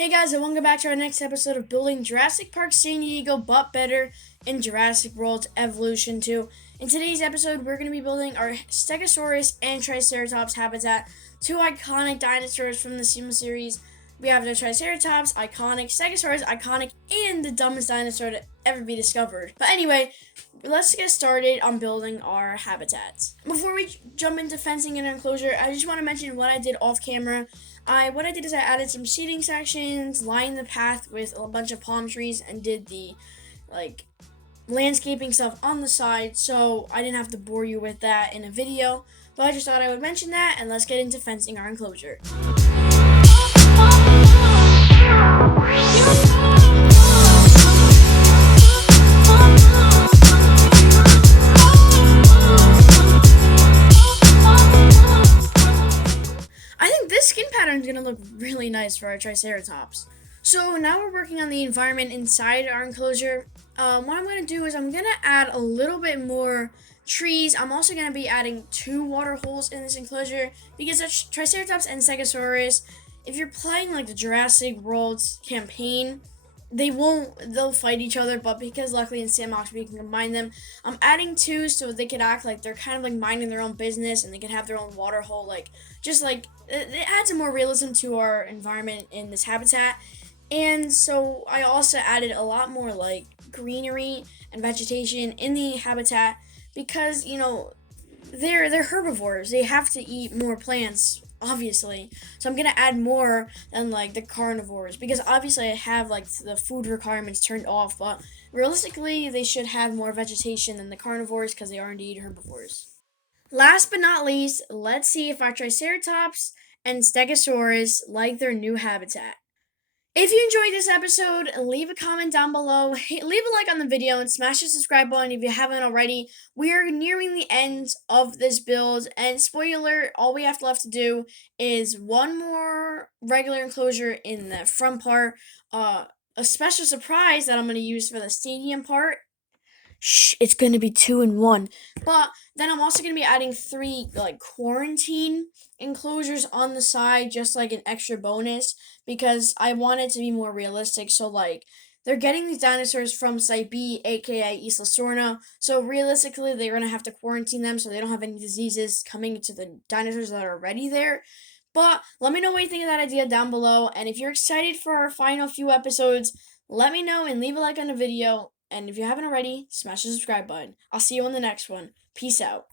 Hey guys, and welcome back to our next episode of building Jurassic Park San Diego, but better in Jurassic World Evolution 2. In today's episode, we're going to be building our Stegosaurus and Triceratops habitat, two iconic dinosaurs from the SEMA series. We have the Triceratops, iconic, Stegosaurus, iconic, and the dumbest dinosaur to ever be discovered. But anyway, let's get started on building our habitats. Before we jump into fencing and enclosure, I just want to mention what I did off camera. What I did is I added some seating sections, lined the path with a bunch of palm trees, and did the landscaping stuff on the side, so I didn't have to bore you with that in a video. But I just thought I would mention that, and let's get into fencing our enclosure. Is going to look really nice for our Triceratops. So now we're working on the environment inside our enclosure. What I'm going to do is I'm going to add a little bit more trees. I'm also going to be adding 2 water holes in this enclosure because the Triceratops and Stegosaurus, if you're playing like the Jurassic World campaign, they'll fight each other, but because luckily in Sandbox we can combine them, I'm adding 2 so they could act like they're kind of like minding their own business and they could have their own water hole, it adds some more realism to our environment in this habitat. And so I also added a lot more like greenery and vegetation in the habitat because, they're herbivores. They have to eat more plants, obviously. So I'm gonna add more than like the carnivores because obviously I have like the food requirements turned off, but realistically they should have more vegetation than the carnivores because they are indeed herbivores. Last but not least, let's see if our Triceratops and Stegosaurus like their new habitat. If you enjoyed this episode, leave a comment down below, leave a like on the video, and smash the subscribe button if you haven't already. We are nearing the end of this build, and spoiler alert, all we have left to do is one more regular enclosure in the front part, a special surprise that I'm going to use for the stadium part. It's going to be 2 in 1. But then I'm also going to be adding 3 quarantine enclosures on the side, just like an extra bonus, because I want it to be more realistic. So they're getting these dinosaurs from Site B, aka Isla Sorna. So realistically, they're going to have to quarantine them so they don't have any diseases coming to the dinosaurs that are already there. But let me know what you think of that idea down below. And if you're excited for our final few episodes, let me know and leave a like on the video. And if you haven't already, smash the subscribe button. I'll see you on the next one. Peace out.